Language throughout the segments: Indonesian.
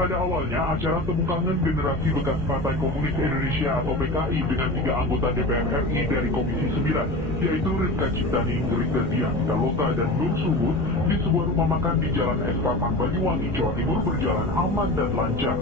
Pada awalnya, acara temu kangen generasi bekas Partai Komunis Indonesia atau PKI dengan 3 anggota DPR RI dari Komisi 9, yaitu Rizka Ciptaning, Rita Diah Pitaloka, dan Nur Suhud di sebuah rumah makan di Jalan Espatan Banyuwangi, Jawa Timur berjalan aman dan lancar.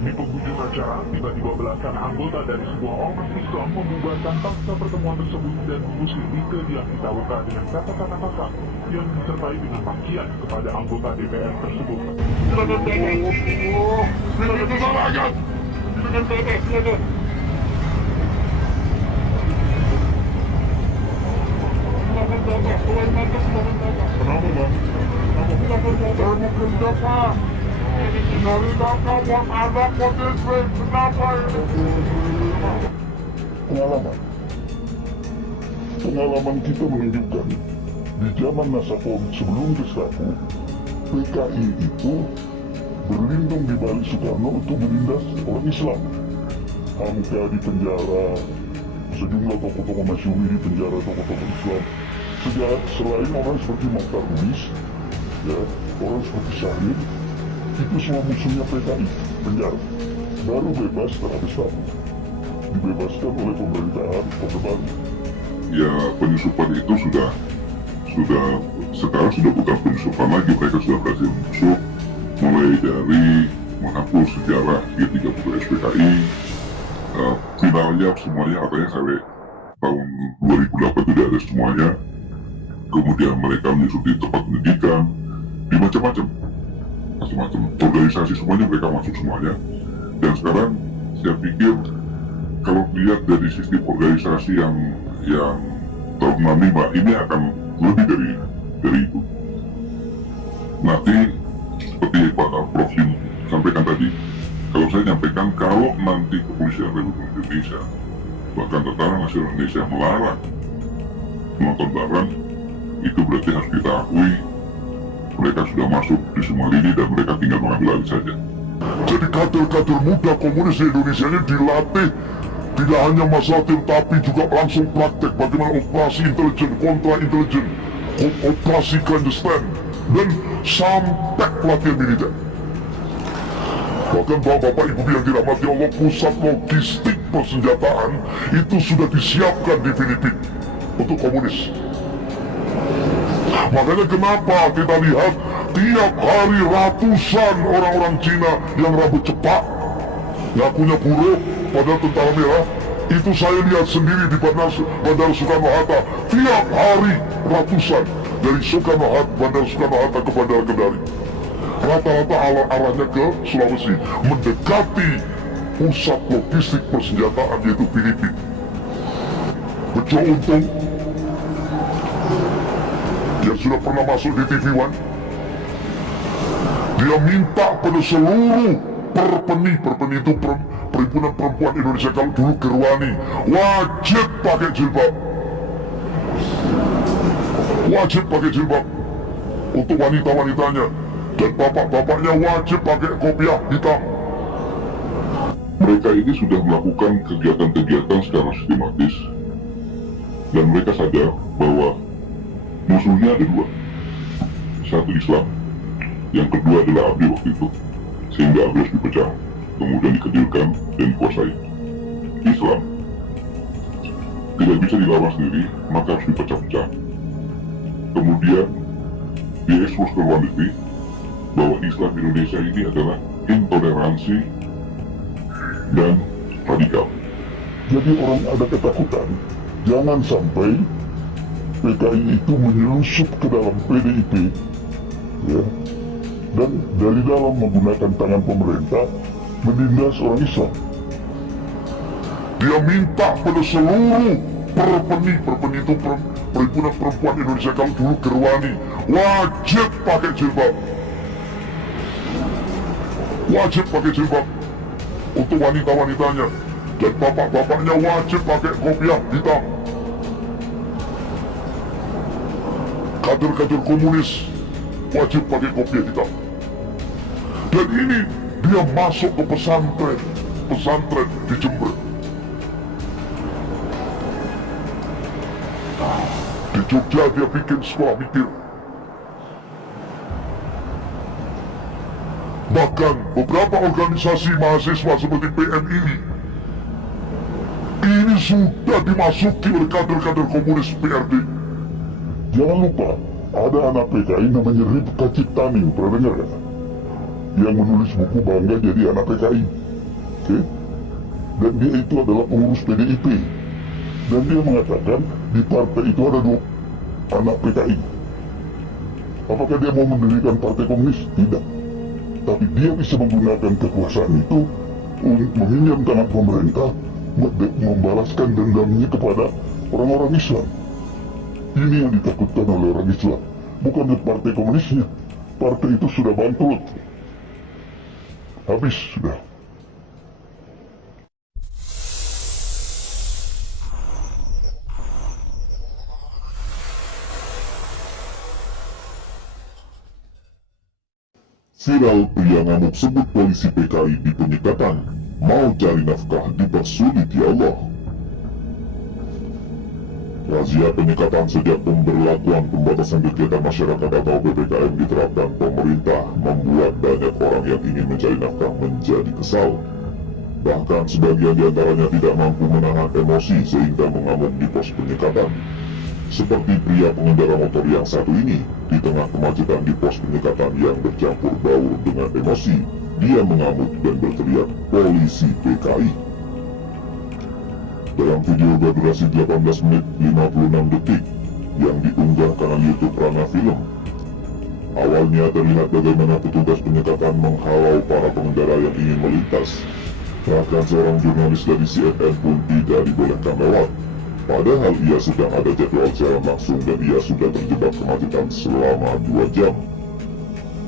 Di penghujung acara, tiba-tiba belasan anggota dari sebuah ormas Islam membubarkan paksa pertemuan tersebut dan mengusir Rita Diah Pitaloka dengan kata-kata kasar yang disertai dengan makian kepada anggota DPR tersebut. Silakan bapak, silakan disalahkan, silakan bapak, silakan. Silakan bapak, selain mata silakan bapak. Kenapa bang? Kenapa silakan bapak? Saya mau kerja pak. Nyari bapak buat anak potensi, kenapa ini? Pengalaman kita menunjukkan di zaman Nasakon sebelum Gestapo, PKI itu berlindung di balik Soekarno untuk menindas orang Islam. Hamka di penjara, sejumlah tokoh-tokoh Masyumi di penjara, tokoh-tokoh Islam. Selain orang seperti Mokhtar Rumis, ya, orang seperti Syahrir, itu semua musuhnya PKI, penjara. Baru bebas setelah Gestapo, dibebaskan oleh pemerintahan Orde Baru. Ya, penyusupan itu sekarang sudah bukan penyusupan lagi, mereka sudah berhasil menyusup mulai dari menghapus sejarah G30 SPKI, finalnya semuanya katanya sampai tahun 2008 tidak ada semuanya. Kemudian mereka menyusup di tempat pendidikan, di macam-macam organisasi, semuanya mereka masuk semuanya. Dan sekarang saya pikir kalau lihat dari sistem organisasi yang tahun 65 ini akan lebih dari itu. Nanti seperti Pak Prof sampaikan tadi, kalau saya nyampaikan kalau nanti Kepolisian Republik Indonesia bahkan Tentara Nasional Indonesia melarang menonton bareng, itu berarti harus kita akui mereka sudah masuk di semua lini dan mereka tinggal mengambil alih saja. Jadi kader-kader muda komunis di Indonesia ini dilatih tidak hanya masalah tim, tapi juga langsung praktek bagaimana operasi intelijen, kontra intelijen, operasi clandestine, dan sampai pelatihan militer. Bahkan bapak-bapak ibu yang dirahmati Allah, pusat logistik persenjataan itu sudah disiapkan di Filipina untuk komunis. Makanya kenapa kita lihat tiap hari ratusan orang-orang Cina yang rambut cepak, ngakunya buruh, padahal tentara merah, itu saya lihat sendiri di Bandara Soekarno-Hatta. Tiap hari ratusan dari Bandara Soekarno-Hatta ke Bandara Kendari. Rata-rata arahnya ke Sulawesi, mendekati pusat logistik persenjataan yaitu Filipina. Bejo Untung yang sudah pernah masuk di TV One, dia minta pada seluruh perpeni itu perhimpunan perempuan Indonesia, kalau dulu Gerwani, wajib pakai jilbab, wajib pakai jilbab untuk wanita-wanitanya, dan bapak-bapaknya wajib pakai kopiah hitam. Mereka ini sudah melakukan kegiatan-kegiatan secara sistematis dan mereka sadar bahwa musuhnya ada dua, satu Islam, yang kedua adalah ABRI waktu itu, sehingga ABRI harus dipecah, kemudian dikecilkan dan dikuasai. Islam tidak bisa dilawan sendiri, maka harus dipecah-pecah. Kemudian diekspos ke luar negeri bahwa Islam Indonesia ini adalah intoleransi dan radikal. Jadi orang ada ketakutan, jangan sampai PKI itu menyelusup ke dalam PDIP, ya, dan dari dalam menggunakan tangan pemerintah menindas orang Islam. Dia minta pada seluruh perpeni itu perhimpunan perempuan Indonesia, kalau dulu Gerwani, wajib pakai jilbab, wajib pakai jilbab untuk wanita-wanitanya, dan bapak-bapaknya wajib pakai kopiah hitam. Kader-kader komunis wajib pakai kopiah hitam. Dan ini dia masuk ke pesantren di Jember. Di Jogja dia bikin sekolah mikir. Bahkan beberapa organisasi mahasiswa seperti PNI ini sudah dimasuki oleh kader-kader komunis PRD. Jangan lupa, ada anak PKI namanya Ripka Ciptani, pernah dengar kan? Yang menulis buku Bangga Jadi Anak PKI. Oke? Dan dia itu adalah pengurus PDIP. Dan dia mengatakan di partai itu ada 2 anak PKI. Apakah dia mau mendirikan partai komunis? Tidak. Tapi dia bisa menggunakan kekuasaan itu untuk meminjam tangan pemerintah, membalaskan dendamnya kepada orang-orang Islam. Ini yang ditakutkan oleh orang Islam, bukan di partai komunisnya. Partai itu sudah bangkrut. Habis sudah. Viral pria ngamuk sebut polisi PKI di penyekatan, mau cari nafkah dipersulit ya Allah. Razia penyekatan sejak pemberlakuan pembatasan kegiatan masyarakat atau PPKM diterapkan pemerintah membuat banyak orang yang ingin mencari nafkah menjadi kesal. Bahkan sebagian diantaranya tidak mampu menahan emosi sehingga mengamuk di pos penyekatan. Seperti pria pengendara motor yang satu ini, di tengah kemacetan di pos penyekatan yang bercampur baur dengan emosi, dia mengamuk dan berteriak polisi PKI. Dalam video berdurasi 18 menit 56 detik yang diunggah kanal YouTube Rana Film, awalnya terlihat bagaimana petugas penyekatan menghalau para pengendara yang ingin melintas. Bahkan seorang jurnalis dari CNN pun tidak dibolehkan lewat. Padahal ia sedang ada jadwal siaran langsung dan ia sudah terjebak kemacetan selama 2 jam.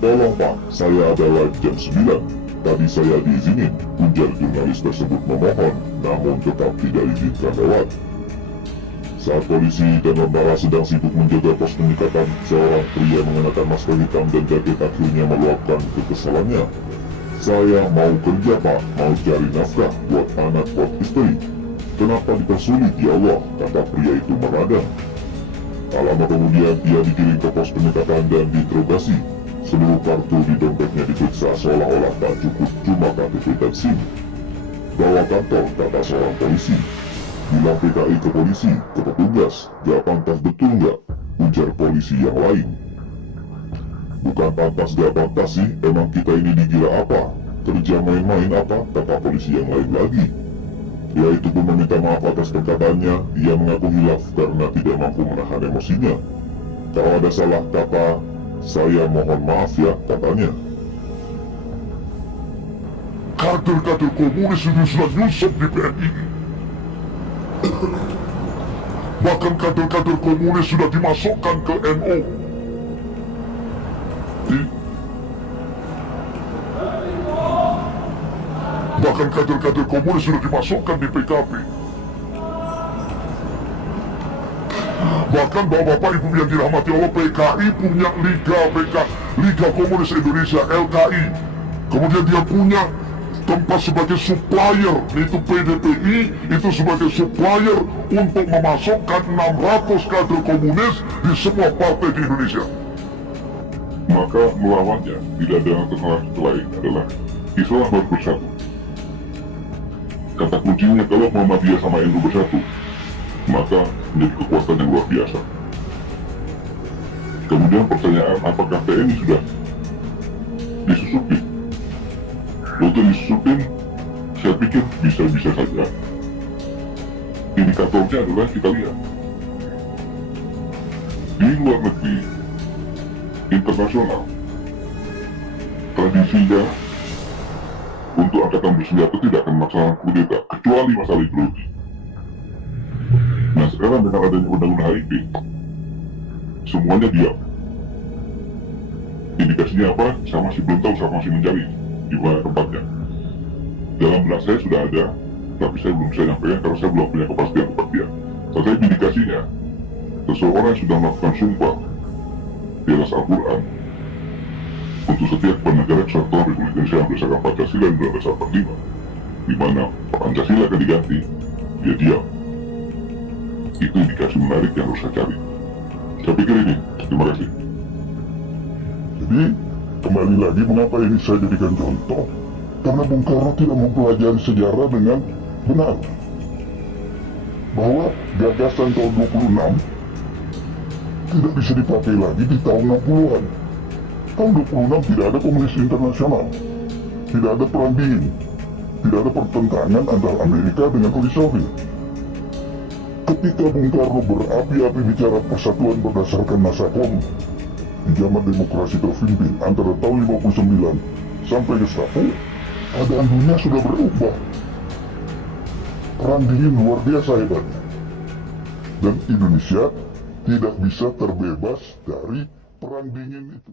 Tolong Pak, saya ada live jam 9. Tadi saya diizinin, ujar jurnalis tersebut memohon, namun tetap tidak diizinkan lewat. Saat polisi dan tentara sedang sibuk menjaga pos penyekatan, seorang pria mengenakan masker hitam dan jaket akhirnya meluapkan kekesalannya. Saya mau kerja Pak, mau cari nafkah buat anak buat istri. Kenapa dipersulit ya Allah, kata pria itu meradang. Tak lama kemudian ia dikirim ke pos penyekatan dan diinterogasi. Seluruh kartu di dompetnya diperiksa seolah-olah tak cukup cuma KTP dan SIM. Bawa kantor, kata seorang polisi. Bilang PKI ke polisi, ke petugas, gak pantas betul nggak? Ujar polisi yang lain. Bukan pantas gak pantas sih, emang kita ini digila apa? Kerja main-main apa? Kata polisi yang lain lagi. Dia itu pun meminta maaf atas perkataannya. Ia mengaku hilaf karena tidak mampu menahan emosinya. Kalau ada salah kata, saya mohon maaf ya, katanya. Kader-kader komunis itu sudah nyusup di PNI. Bahkan kader-kader komunis sudah dimasukkan ke NO. Bahkan kader-kader komunis sudah dimasukkan di PKP. Bahkan bapak-bapak ibu yang dirahmati Allah, PKI punya Liga Komunis Indonesia, LKI. Kemudian dia punya tempat sebagai supplier, itu PDPI, itu sebagai supplier untuk memasukkan 600 kader komunis di semua partai di Indonesia. Maka melawannya tidak ada alternatif lain adalah Islam harus bersatu. Kata kuncinya kalau Muhammadiyah sama NU bersatu, maka menjadi kekuatan yang luar biasa. Kemudian pertanyaan, apakah TNI sudah disusupin? Untuk disusupin, saya pikir bisa-bisa saja. Indikatornya adalah kita lihat di luar negeri, internasional, tradisinya untuk angkatan bersenjata tidak akan melaksanakan kudeta kecuali masalah ideologi. Nah sekarang dengan adanya undang-undang HIP, semuanya diam. Indikasinya apa? Saya masih belum tahu, saya masih mencari di mana tempatnya. Dalam benak saya sudah ada, tapi saya belum bisa nyampaikan karena saya belum punya kepastian kepastian. Tetapi indikasinya, seseorang yang sudah melakukan sumpah di atas Al-Quran untuk setiap penegara kesatuan Republik Indonesia yang berdasarkan Pancasila dan Undang-Undang 45, di mana Pancasila akan diganti, dia diam. Itu indikasi menarik yang harus saya cari. Saya pikir ini. Terima kasih. Jadi Kembali lagi, mengapa ini saya jadikan contoh? Karena Bung Karno tidak mempelajari sejarah dengan benar. Bahwa gagasan tahun 26 tidak bisa dipakai lagi di tahun 60-an. Tahun 26 tidak ada komunis internasional, tidak ada perang dingin, tidak ada pertentangan antara Amerika dengan Uni Soviet. Ketika Bung Karno berapi-api bicara persatuan berdasarkan Nasakom di zaman demokrasi terpimpin antara tahun 59 sampai Gestapo, keadaan dunia sudah berubah. Perang dingin luar biasa hebatnya. Dan Indonesia tidak bisa terbebas dari perang dingin itu.